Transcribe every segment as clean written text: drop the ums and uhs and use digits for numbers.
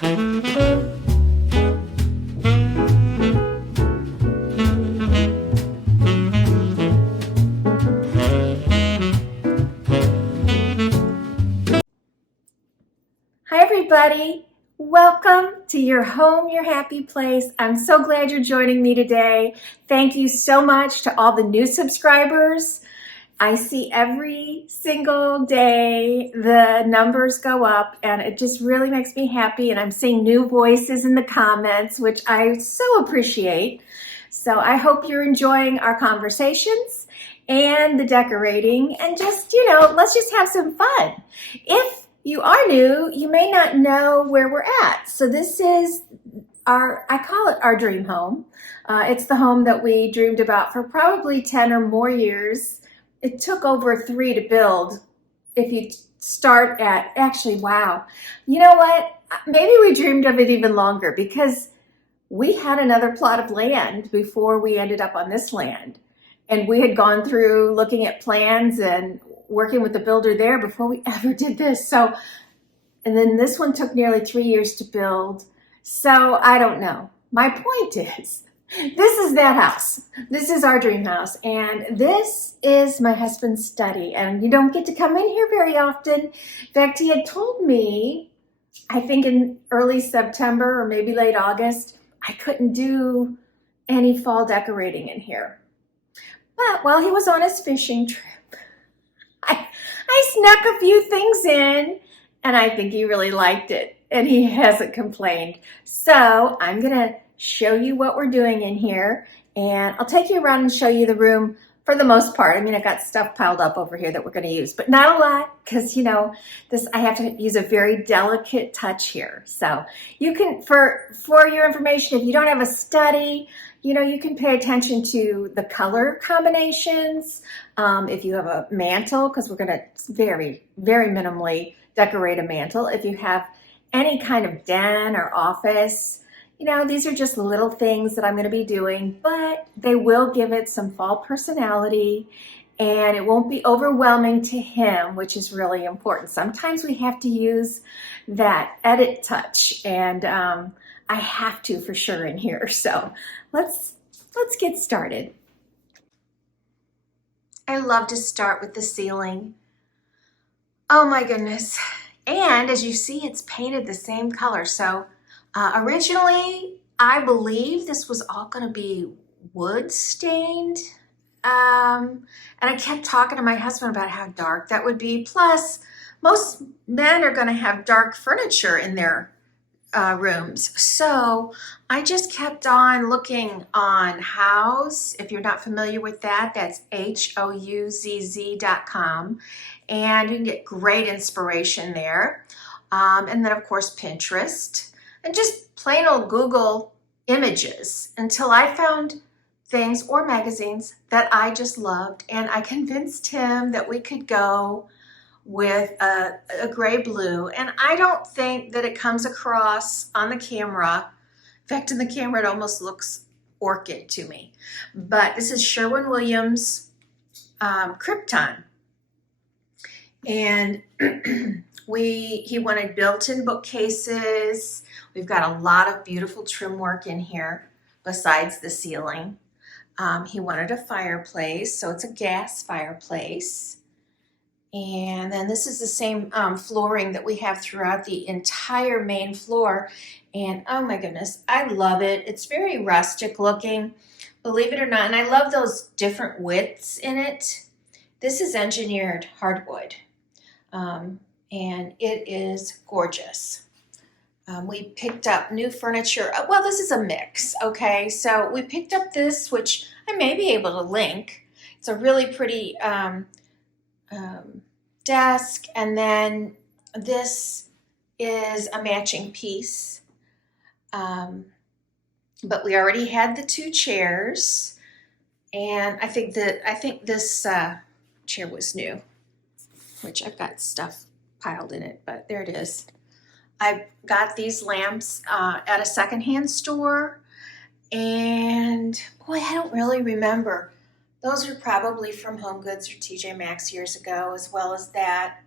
Hi everybody, welcome to your home, your happy place. I'm so glad you're joining me today. Thank you so much to all the new subscribers. I see every single day the numbers go up and it just really makes me happy, and I'm seeing new voices in the comments, which I so appreciate. So I hope you're enjoying our conversations and the decorating, and just, let's just have some fun. If you are new, you may not know where we're at. So this is I call it our dream home. It's the home that we dreamed about for probably 10 or more years. It took over 3 to build. If you start at, actually, wow. You know what? Maybe we dreamed of it even longer, because we had another plot of land before we ended up on this land. And we had gone through looking at plans and working with the builder there before we ever did this. So, and then this one took nearly 3 years to build. So I don't know. My point is, this is that house. This is our dream house. And this is my husband's study. And you don't get to come in here very often. In fact, he had told me, I think in early September or maybe late August, I couldn't do any fall decorating in here. But while he was on his fishing trip, I snuck a few things in, and I think he really liked it, and he hasn't complained. So I'm gonna show you what we're doing in here, and I'll take you around and show you the room for the most part. I mean, I got stuff piled up over here that we're gonna use, but not a lot, because I have to use a very delicate touch here. So you can, for your information, if you don't have a study, you can pay attention to the color combinations. If you have a mantle, because we're gonna very, very minimally decorate a mantle. If you have any kind of den or office, these are just little things that I'm going to be doing, but they will give it some fall personality, and it won't be overwhelming to him, which is really important. Sometimes we have to use that edit touch, and I have to for sure in here. So let's get started. I love to start with the ceiling. Oh my goodness. And as you see, it's painted the same color. So originally, I believe this was all going to be wood stained. And I kept talking to my husband about how dark that would be. Plus, most men are going to have dark furniture in their rooms. So I just kept on looking on Houzz. If you're not familiar with that, that's HOUZZ.com. And you can get great inspiration there. And then, of course, Pinterest. And just plain old Google images until I found things or magazines that I just loved. And I convinced him that we could go with a gray blue. And I don't think that it comes across on the camera. In fact, in the camera, it almost looks orchid to me. But this is Sherwin-Williams Krypton. And he wanted built-in bookcases. We've got a lot of beautiful trim work in here besides the ceiling. He wanted a fireplace, so it's a gas fireplace. And then this is the same flooring that we have throughout the entire main floor. And oh my goodness, I love it. It's very rustic looking, believe it or not. And I love those different widths in it. This is engineered hardwood. And it is gorgeous. We picked up new furniture. Well, this is a mix, okay? So we picked up this, which I may be able to link. It's a really pretty desk, and then this is a matching piece. But we already had the 2 chairs, and I think this chair was new, which I've got stuff piled in it, but there it is. I got these lamps at a secondhand store, and boy, I don't really remember. Those are probably from Home Goods or TJ Maxx years ago, as well as that.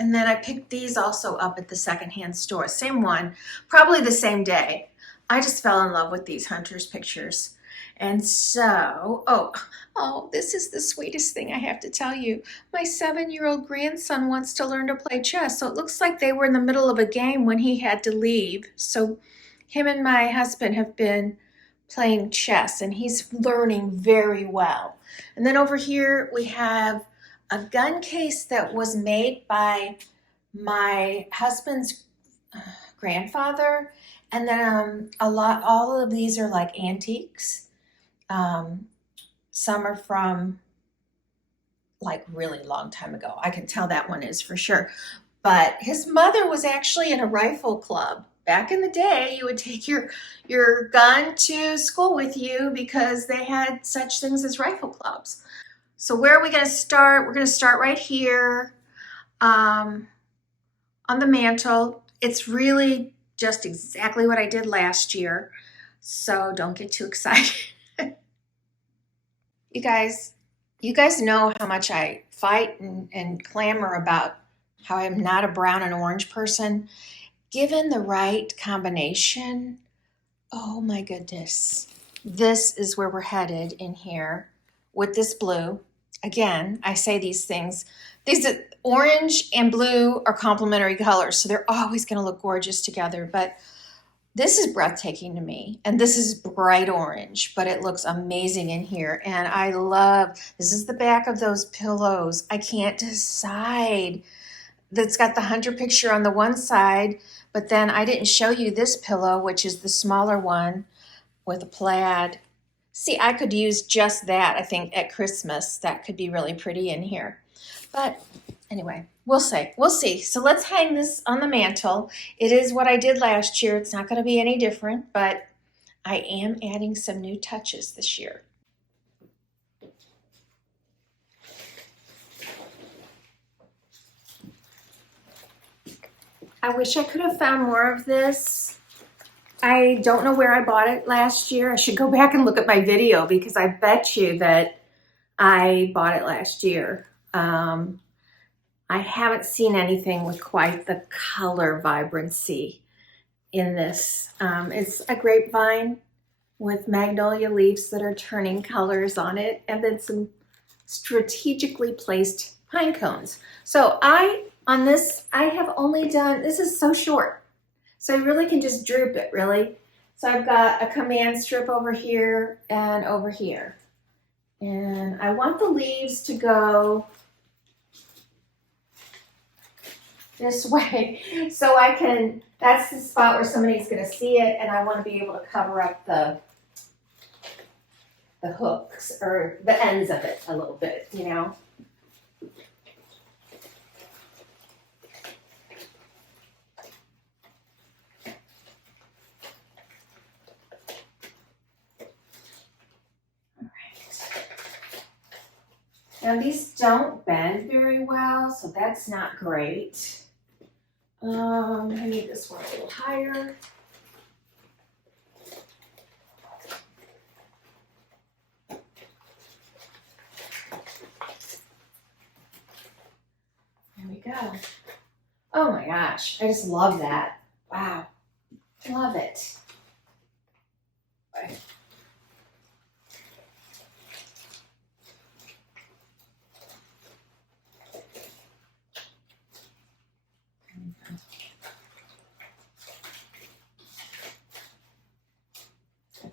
And And then I picked these also up at the secondhand store. Same one, probably the same day. I just fell in love with these hunters pictures. And so, oh, this is the sweetest thing I have to tell you. My 7-year-old grandson wants to learn to play chess. So it looks like they were in the middle of a game when he had to leave. So him and my husband have been playing chess and he's learning very well. And then over here we have a gun case that was made by my husband's grandfather. And then all of these are like antiques. Some are from like really long time ago. I can tell that one is for sure. But his mother was actually in a rifle club. Back in the day, you would take your gun to school with you because they had such things as rifle clubs. So where are we going to start? We're going to start right here on the mantle. It's really just exactly what I did last year. So don't get too excited. You guys know how much I fight and clamor about how I'm not a brown and orange person. Given the right combination, oh my goodness. This is where we're headed in here with this blue. Again, I say these things. These orange and blue are complementary colors, so they're always going to look gorgeous together. But this is breathtaking to me, and this is bright orange, but it looks amazing in here. And I love, this is the back of those pillows. I can't decide. That's got the hunter picture on the one side, but then I didn't show you this pillow, which is the smaller one with a plaid. See, I could use just that, I think, at Christmas. That could be really pretty in here. But anyway, we'll see. So let's hang this on the mantle. It is what I did last year. It's not going to be any different, but I am adding some new touches this year. I wish I could have found more of this. I don't know where I bought it last year. I should go back and look at my video because I bet you that I bought it last year. I haven't seen anything with quite the color vibrancy in this. It's a grapevine with magnolia leaves that are turning colors on it, and then some strategically placed pine cones. So on this, I have only done, this is so short, so I really can just droop it, really. So I've got a command strip over here and over here. And I want the leaves to go this way, so I can, that's the spot where somebody's gonna see it, and I wanna be able to cover up the hooks, or the ends of it a little bit, you know? Now these don't bend very well, so that's not great. I need this one a little higher. There we go. Oh my gosh, I just love that. Wow, love it. Okay.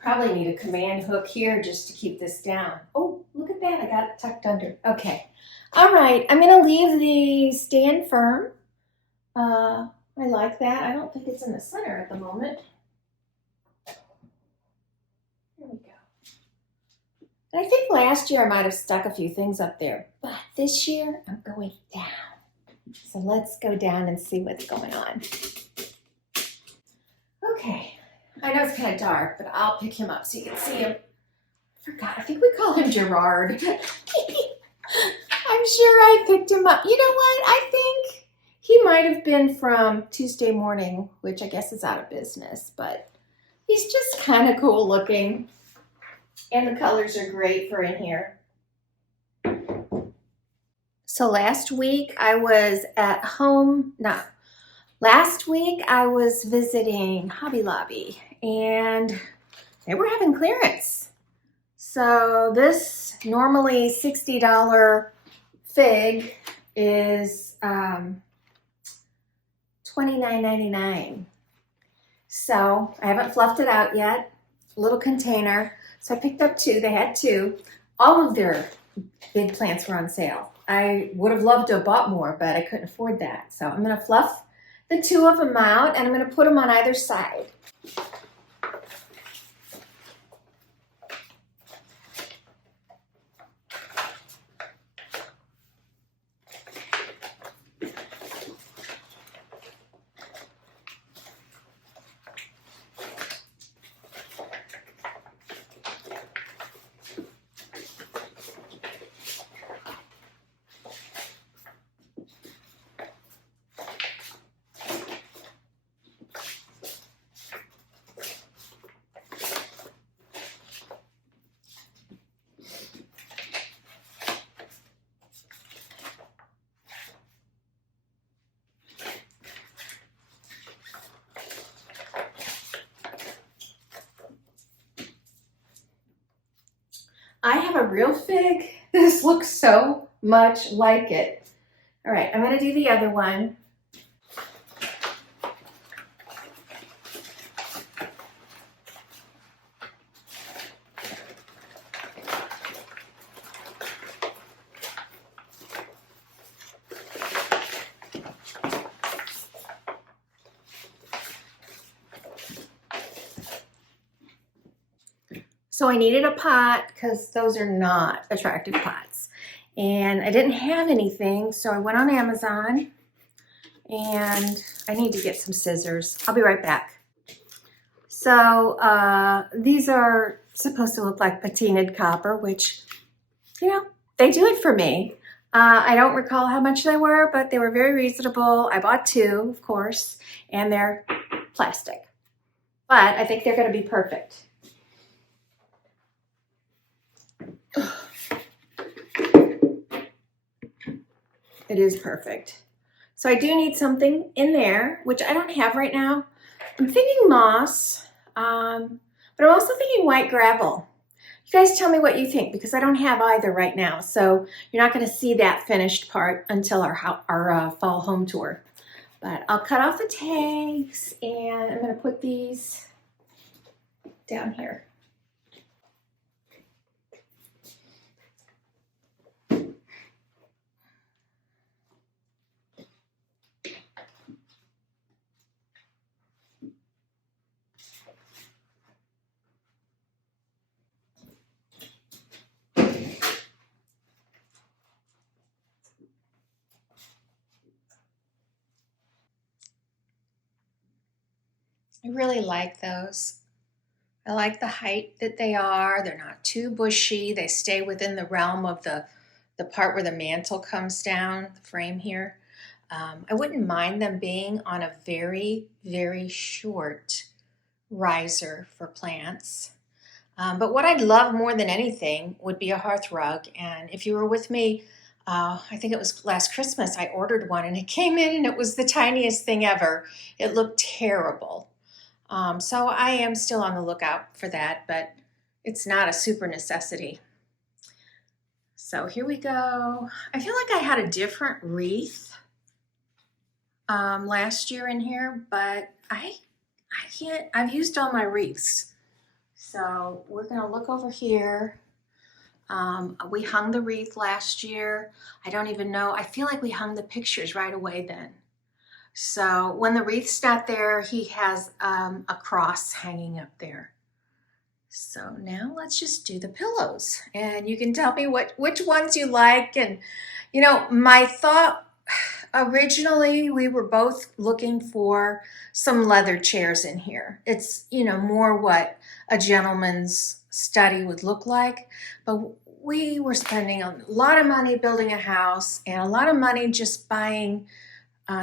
Probably need a command hook here just to keep this down. Oh, look at that. I got it tucked under. Okay. All right. I'm going to leave the stand firm. I like that. I don't think it's in the center at the moment. There we go. And I think last year I might have stuck a few things up there, but this year I'm going down. So let's go down and see what's going on. Okay. I know it's kind of dark, but I'll pick him up so you can see him. I forgot. I think we call him Gerard. I'm sure I picked him up. You know what? I think he might have been from Tuesday Morning, which I guess is out of business, but he's just kind of cool looking. And the colors are great for in here. So last week I was at home, no, last week I was visiting Hobby Lobby and they were having clearance. So this normally $60 fig is $29.99. So I haven't fluffed it out yet. Little container. So I picked up two. They had two. All of their big plants were on sale. I would have loved to have bought more, but I couldn't afford that. So I'm going to fluff the two of them out and I'm going to put them on either side. I have a real fig. This looks so much like it. All right, I'm going to do the other one. So I needed a pot because those are not attractive pots. And I didn't have anything, so I went on Amazon and I need to get some scissors. I'll be right back. So these are supposed to look like patinaed copper, which, you know, they do it for me. I don't recall how much they were, but they were very reasonable. I bought two, of course, and they're plastic. But I think they're going to be perfect. It is perfect. So I do need something in there, which I don't have right now. I'm thinking moss, but I'm also thinking white gravel. You guys tell me what you think, because I don't have either right now. So you're not going to see that finished part until our fall home tour. But I'll cut off the tags and I'm going to put these down here. I really like those. I like the height that they are. They're not too bushy. They stay within the realm of the part where the mantle comes down, the frame here. I wouldn't mind them being on a very, very short riser for plants. But what I'd love more than anything would be a hearth rug. And if you were with me, I think it was last Christmas, I ordered one and it came in and it was the tiniest thing ever. It looked terrible. So I am still on the lookout for that, but it's not a super necessity. So here we go. I feel like I had a different wreath last year in here, but I can't, I've used all my wreaths. So we're gonna look over here. We hung the wreath last year. I don't even know, I feel like we hung the pictures right away then. So when the wreath's not there, he has a cross hanging up there. So now let's just do the pillows and you can tell me which ones you like. And you know, my thought originally, we were both looking for some leather chairs in here. It's, you know, more what a gentleman's study would look like, but we were spending a lot of money building a house and a lot of money just buying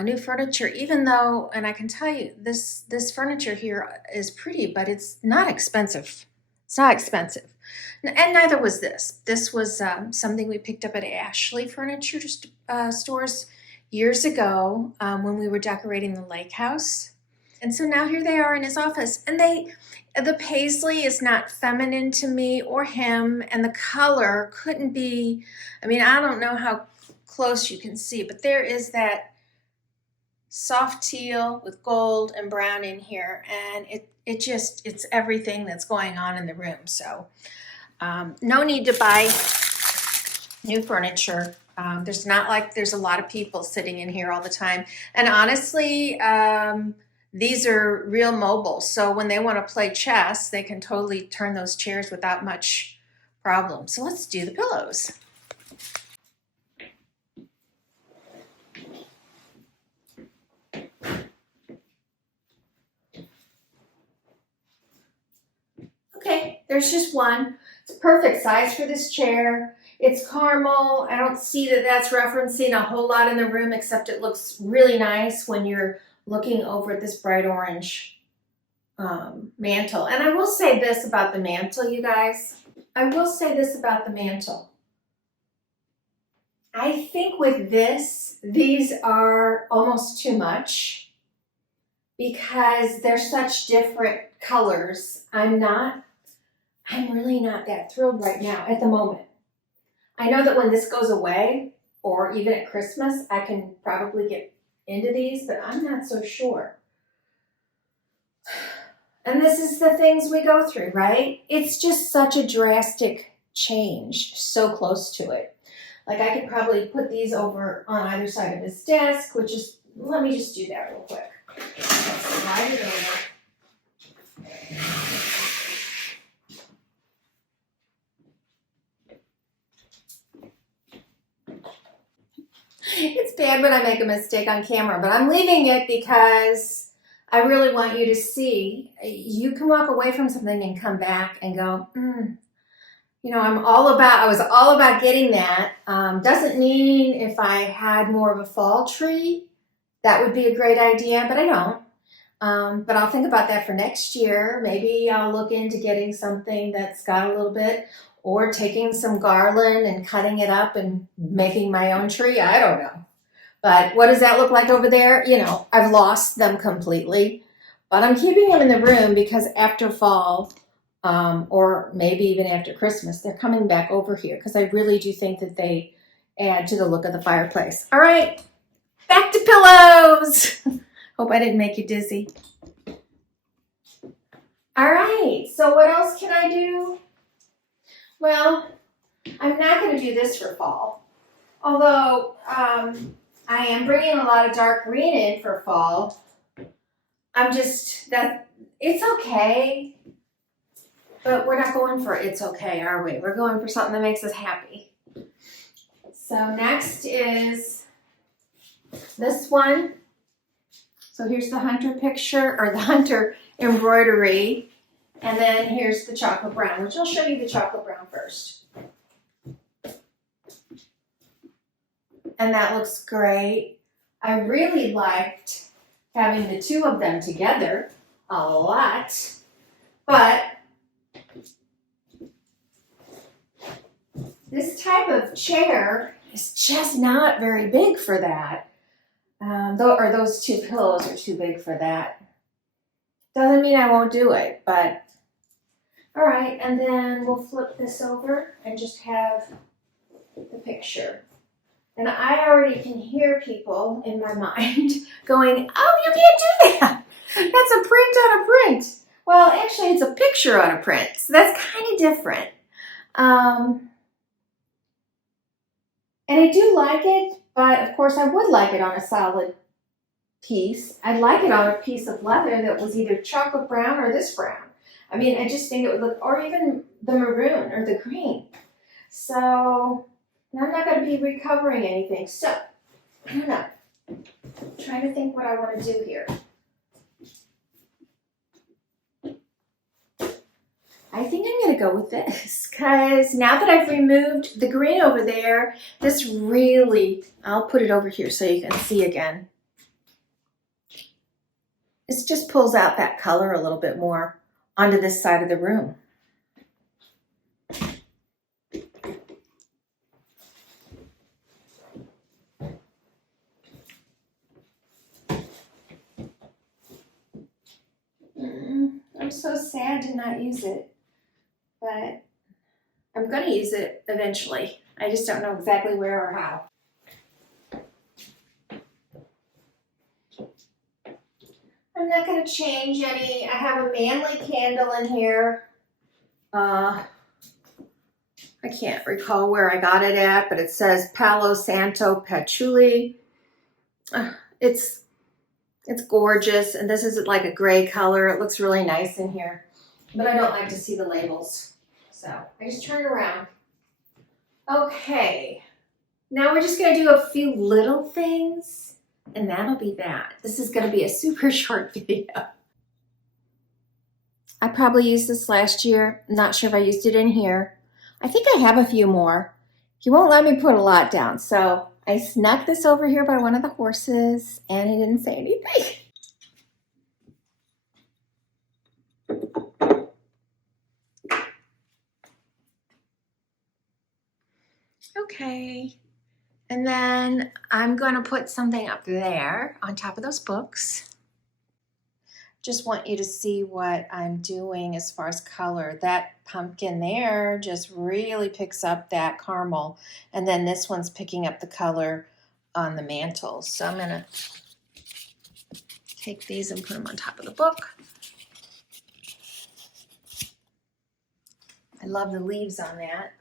new furniture, even though, and I can tell you, this furniture here is pretty, but it's not expensive. It's not expensive. And neither was this. This was something we picked up at Ashley Furniture Stores years ago when we were decorating the lake house. And so now here they are in his office. And the paisley is not feminine to me or him. And the color couldn't be, I mean, I don't know how close you can see, but there is that soft teal with gold and brown in here. And it's everything that's going on in the room. So no need to buy new furniture. There's not like there's a lot of people sitting in here all the time. And honestly, these are real mobile. So when they want to play chess, they can totally turn those chairs without much problem. So let's do the pillows. Okay, there's just one. It's perfect size for this chair. It's caramel. I don't see that that's referencing a whole lot in the room, except it looks really nice when you're looking over at this bright orange mantle. And I will say this about the mantle, you guys. I will say this about the mantle. I think with this, these are almost too much because they're such different colors. I'm really not that thrilled right now at the moment. I know that when this goes away, or even at Christmas, I can probably get into these, but I'm not so sure. And this is the things we go through, right? It's just such a drastic change, so close to it. Like I could probably put these over on either side of his desk, which is, let me just do that real quick. Let's slide it over. It's bad when I make a mistake on camera, but I'm leaving it because I really want you to see. You can walk away from something and come back and go, you know, I was all about getting that. Doesn't mean if I had more of a fall tree, that would be a great idea, but I don't. But I'll think about that for next year. Maybe I'll look into getting something that's got a little bit, or taking some garland and cutting it up and making my own tree. I don't know. But what does that look like over there? You know, I've lost them completely. But I'm keeping them in the room because after fall, or maybe even after Christmas, they're coming back over here because I really do think that they add to the look of the fireplace. All right, back to pillows. Hope I didn't make you dizzy. All right, so what else can I do? Well, I'm not going to do this for fall, although I am bringing a lot of dark green in for fall. It's okay, but we're not going for it's okay, are we? We're going for something that makes us happy. So next is this one. So here's the hunter picture, or the hunter embroidery. And then here's the chocolate brown, which I'll show you the chocolate brown first. And that looks great. I really liked having the two of them together a lot, but this type of chair is just not very big for that. Or those two pillows are too big for that. Doesn't mean I won't do it, but all right. And then we'll flip this over and just have the picture. And I already can hear people in my mind going, oh, you can't do that. That's a print on a print. Well, actually, it's a picture on a print. So that's kind of different. And I do like it, but of course, I would like it on a solid piece. I'd like it on a piece of leather that was either chocolate brown or this brown. I mean, I just think it would look, or even the maroon or the green. So I'm not going to be recovering anything. So I don't know. I'm trying to think what I want to do here. I think I'm going to go with this because now that I've removed the green over there, this really, I'll put it over here so you can see again. This just pulls out that color a little bit more onto this side of the room. I'm so sad to not use it, but I'm going to use it eventually. I just don't know exactly where or how. I'm not going to change any. I have a manly candle in here. I can't recall where I got it at, but it says Palo Santo Patchouli. It's gorgeous, and this is like a gray color. It looks really nice in here, but I don't like to see the labels, so I just turn it around. Okay, now we're just going to do a few little things, and that'll be that. This is going to be a super short video. I probably used this last year. Not sure if I used it in here. I think I have a few more. He won't let me put a lot down, so I snuck this over here by one of the horses, and he didn't say anything. Okay, and then I'm going to put something up there on top of those books. Just want you to see what I'm doing as far as color. That pumpkin there just really picks up that caramel, and then this one's picking up the color on the mantle. So I'm going to take these and put them on top of the book. I love the leaves on that.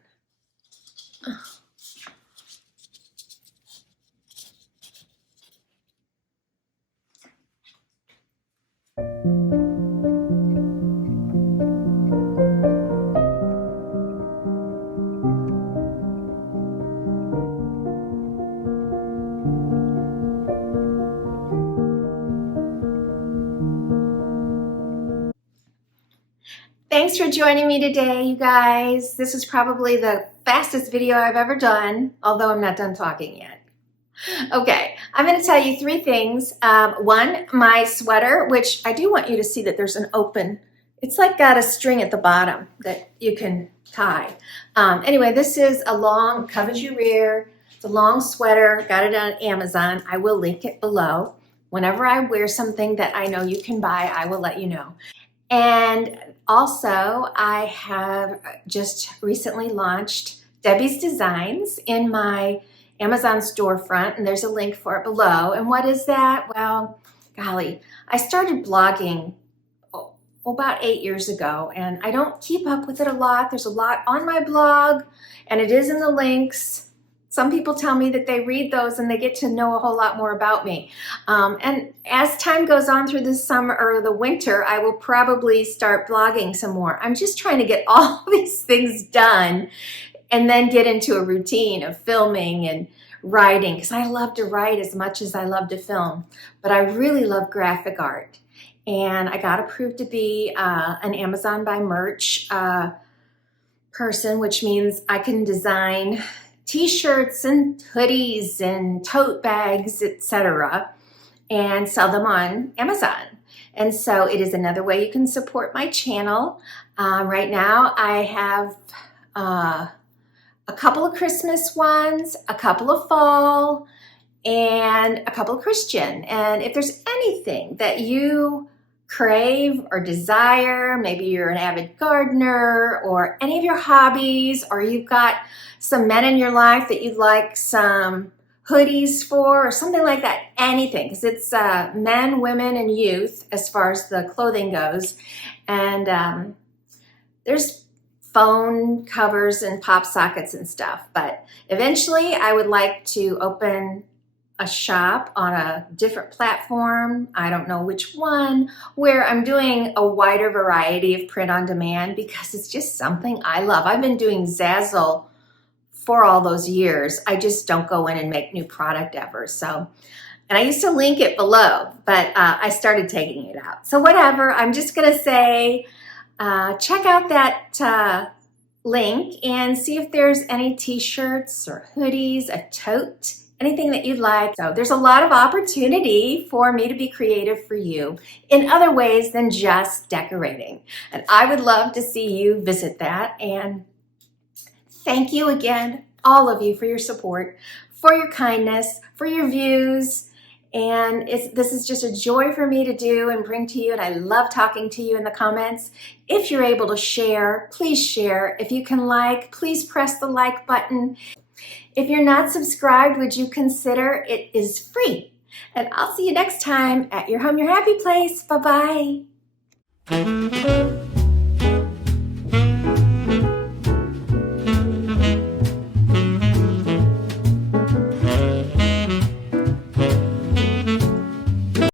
Thanks for joining me today, you guys. This is probably the fastest video I've ever done, although I'm not done talking yet. Okay, I'm going to tell you three things. One, my sweater, which I do want you to see that there's an open, it's like got a string at the bottom that you can tie. Anyway, this is a long, covers your rear. It's a long sweater, got it on Amazon. I will link it below. Whenever I wear something that I know you can buy, I will let you know. And also, I have just recently launched Debbie's Designs in my Amazon storefront, and there's a link for it below. And what is that? Well, golly, I started blogging about 8 years ago, and I don't keep up with it a lot. There's a lot on my blog, and it is in the links. Some people tell me that they read those and they get to know a whole lot more about me. And as time goes on through the summer or the winter, I will probably start blogging some more. I'm just trying to get all these things done and then get into a routine of filming and writing, because I love to write as much as I love to film, but I really love graphic art. And I got approved to be an Amazon by merch person, which means I can design t-shirts and hoodies and tote bags, etc., and sell them on Amazon. And so it is another way you can support my channel. Right now I have a couple of Christmas ones, a couple of fall, and a couple of Christian. And if there's anything that you crave or desire, maybe you're an avid gardener or any of your hobbies, or you've got some men in your life that you'd like some hoodies for or something like that, anything, because it's men, women, and youth as far as the clothing goes. And there's phone covers and pop sockets and stuff. But eventually I would like to open a shop on a different platform, I don't know which one, where I'm doing a wider variety of print on demand, because it's just something I love. I've been doing Zazzle for all those years. I just don't go in and make new product ever. So, and I used to link it below, but I started taking it out. So whatever, I'm just gonna say, check out that link and see if there's any t-shirts or hoodies, a tote, anything that you'd like. So there's a lot of opportunity for me to be creative for you in other ways than just decorating. And I would love to see you visit that. And thank you again, all of you, for your support, for your kindness, for your views. And this is just a joy for me to do and bring to you, and I love talking to you in the comments. If you're able to share, please share. If you can like, please press the like button. If you're not subscribed, would you consider? It is free. And I'll see you next time at your home, your happy place. Bye-bye.